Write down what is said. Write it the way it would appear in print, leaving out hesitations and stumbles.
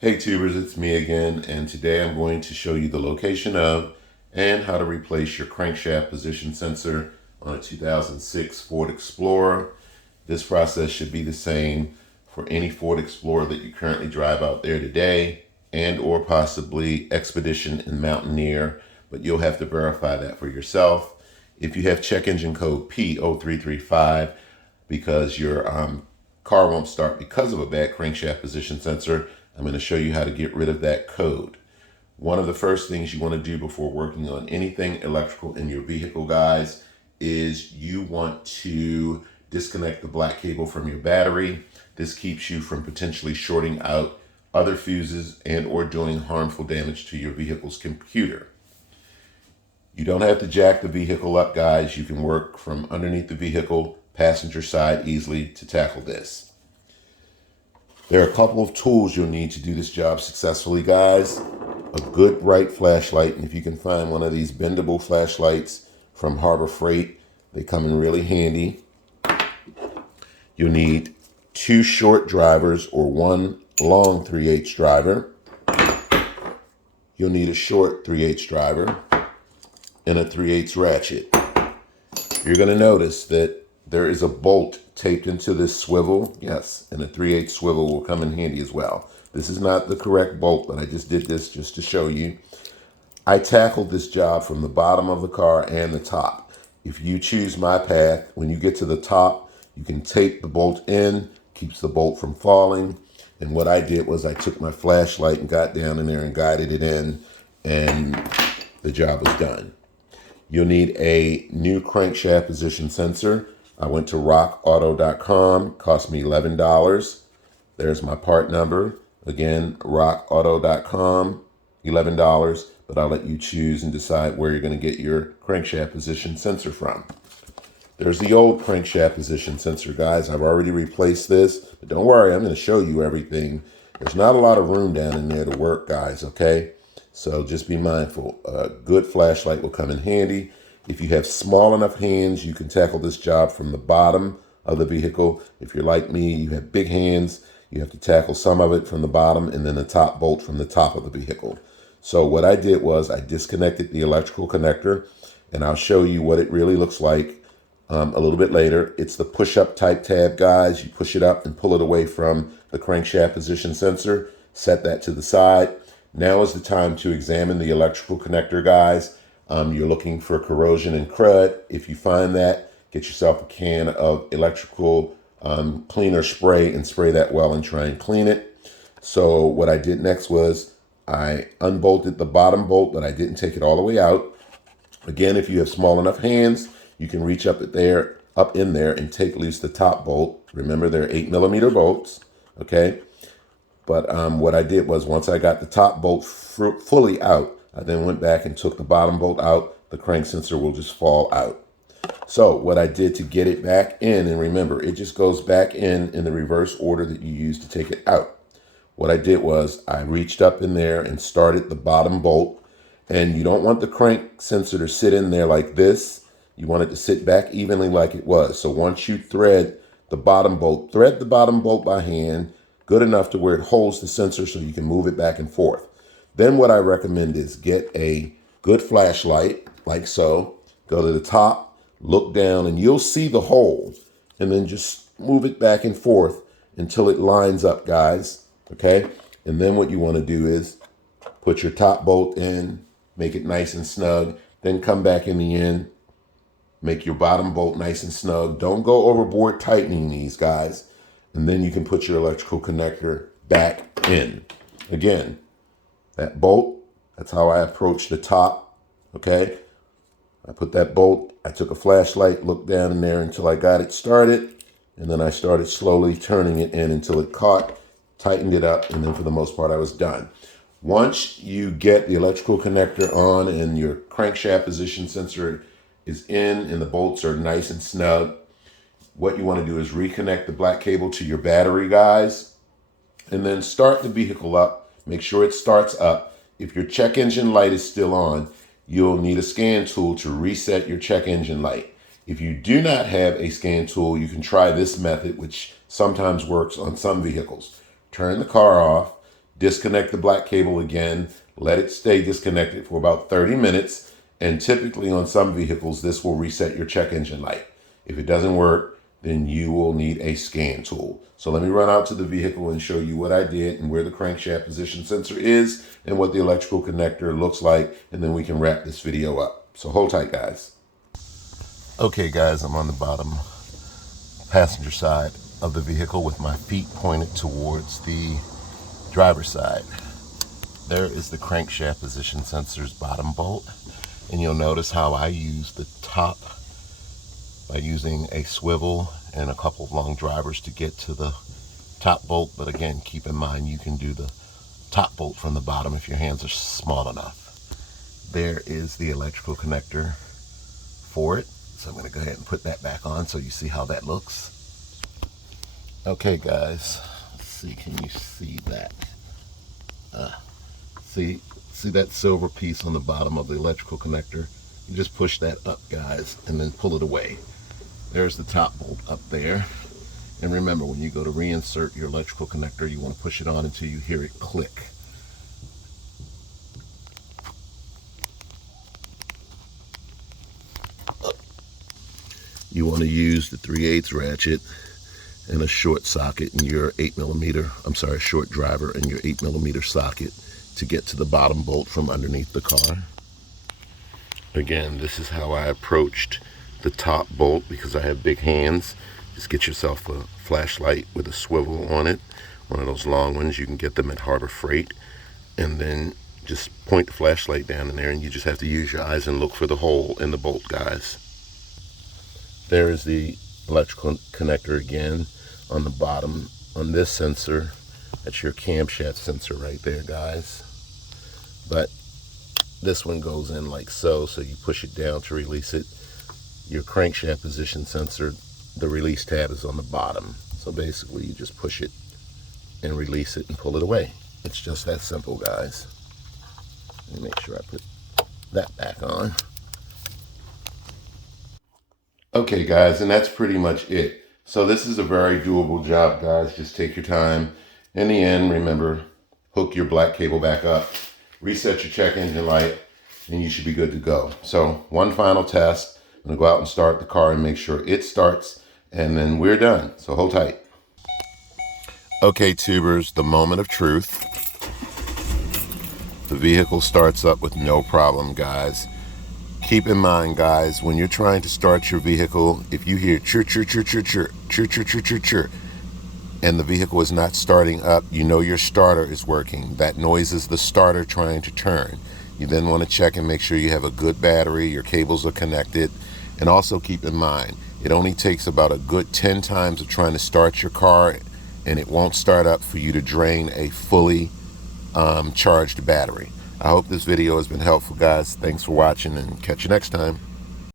Hey tubers, it's me again, and today I'm going to show you the location of and how to replace your crankshaft position sensor on a 2006 Ford Explorer. This process should be the same for any Ford Explorer that you currently drive out there today, and or possibly Expedition and Mountaineer, but you'll have to verify that for yourself. If you have check engine code P0335 because your car won't start because of a bad crankshaft position sensor, I'm going to show you how to get rid of that code. One of the first things you want to do before working on anything electrical in your vehicle, guys, is you want to disconnect the black cable from your battery. This keeps you from potentially shorting out other fuses and or doing harmful damage to your vehicle's computer. You don't have to jack the vehicle up, guys. You can work from underneath the vehicle, passenger side easily to tackle this. There are a couple of tools you'll need to do this job successfully, guys. A good bright flashlight, and if you can find one of these bendable flashlights from Harbor Freight, they come in really handy. You'll need 2 short drivers or 1 long 3/8 driver. You'll need a short 3/8 driver and a 3/8 ratchet. You're going to notice that there is a bolt taped into this swivel. Yes, and a 3/8 swivel will come in handy as well. This is not the correct bolt, but I just did this just to show you. I tackled this job from the bottom of the car and the top. If you choose my path, when you get to the top, you can tape the bolt in, keeps the bolt from falling. And what I did was I took my flashlight and got down in there and guided it in, and the job was done. You'll need a new crankshaft position sensor. I went to rockauto.com, cost me $11. There's my part number. Again, rockauto.com, $11, but I'll let you choose and decide where you're going to get your crankshaft position sensor from. There's the old crankshaft position sensor, guys. I've already replaced this, but don't worry, I'm going to show you everything. There's not a lot of room down in there to work, guys, okay? So just be mindful. A good flashlight will come in handy. If you have small enough hands, you can tackle this job from the bottom of the vehicle. If you're like me, you have big hands, you have to tackle some of it from the bottom and then the top bolt from the top of the vehicle. So what I did was I disconnected the electrical connector, and I'll show you what it really looks like a little bit later. It's the push-up type tab, guys. You push it up and pull it away from the crankshaft position sensor. Set that to the side. Now is the time to examine the electrical connector, guys. You're looking for corrosion and crud. If you find that, get yourself a can of electrical cleaner spray and spray that well and try and clean it. So what I did next was I unbolted the bottom bolt, but I didn't take it all the way out. Again, if you have small enough hands, you can reach up in there and take loose the top bolt. Remember, they're 8mm bolts, okay? But what I did was once I got the top bolt fully out, I then went back and took the bottom bolt out. The crank sensor will just fall out. So what I did to get it back in, and remember, it just goes back in the reverse order that you used to take it out. What I did was I reached up in there and started the bottom bolt. And you don't want the crank sensor to sit in there like this. You want it to sit back evenly like it was. So once you thread the bottom bolt by hand, good enough to where it holds the sensor so you can move it back and forth. Then what I recommend is get a good flashlight, like so. Go to the top, look down, and you'll see the hole. And then just move it back and forth until it lines up, guys. Okay? And then what you want to do is put your top bolt in, make it nice and snug, then come back in the end, make your bottom bolt nice and snug. Don't go overboard tightening these, guys. And then you can put your electrical connector back in. Again, that bolt, that's how I approach the top, okay? I put that bolt, I took a flashlight, looked down in there until I got it started, and then I started slowly turning it in until it caught, tightened it up, and then for the most part I was done. Once you get the electrical connector on and your crankshaft position sensor is in and the bolts are nice and snug, what you want to do is reconnect the black cable to your battery, guys, and then start the vehicle up. Make sure it starts up. If your check engine light is still on, you'll need a scan tool to reset your check engine light. If you do not have a scan tool, you can try this method, which sometimes works on some vehicles. Turn the car off, disconnect the black cable again, let it stay disconnected for about 30 minutes, and typically on some vehicles, this will reset your check engine light. If it doesn't work, then you will need a scan tool. So let me run out to the vehicle and show you what I did and where the crankshaft position sensor is and what the electrical connector looks like, and then we can wrap this video up. So hold tight, guys. Okay, guys, I'm on the bottom passenger side of the vehicle with my feet pointed towards the driver's side. There is the crankshaft position sensor's bottom bolt, and you'll notice how I use the top by using a swivel and a couple of long drivers to get to the top bolt. But again, keep in mind you can do the top bolt from the bottom if your hands are small enough. There is the electrical connector for it. So I'm going to go ahead and put that back on so you see how that looks. Okay, guys, let's see, can you see that? See that silver piece on the bottom of the electrical connector? You just push that up, guys, and then pull it away. There's the top bolt up there. And remember, when you go to reinsert your electrical connector, you want to push it on until you hear it click. You want to use the 3/8 ratchet and a short socket in your 8mm, short driver in your 8mm socket to get to the bottom bolt from underneath the car. Again, this is how I approached the top bolt because I have big hands. Just get yourself a flashlight with a swivel on it, one of those long ones. You can get them at Harbor Freight, and then just point the flashlight down in there, and you just have to use your eyes and look for the hole in the bolt, guys. There is the electrical connector again on the bottom on this sensor. That's your camshaft sensor right there, guys. But this one goes in like so, so you push it down to release it. Your crankshaft position sensor, the release tab is on the bottom. So basically you just push it and release it and pull it away. It's just that simple, guys. Let me make sure I put that back on. Okay, guys, and that's pretty much it. So this is a very doable job, guys. Just take your time. In the end, remember, hook your black cable back up, reset your check engine light, and you should be good to go. So one final test. I'm gonna go out and start the car and make sure it starts, and then we're done. So hold tight. Okay, tubers, the moment of truth. The vehicle starts up with no problem, guys. Keep in mind, guys, when you're trying to start your vehicle, if you hear chir, chir, chir, chir, chir, chir, chir, chir, chir, chir, and the vehicle is not starting up, you know your starter is working. That noise is the starter trying to turn. You then want to check and make sure you have a good battery, your cables are connected, and also keep in mind, it only takes about a good 10 times of trying to start your car, and it won't start up for you to drain a fully charged battery. I hope this video has been helpful, guys. Thanks for watching, and catch you next time.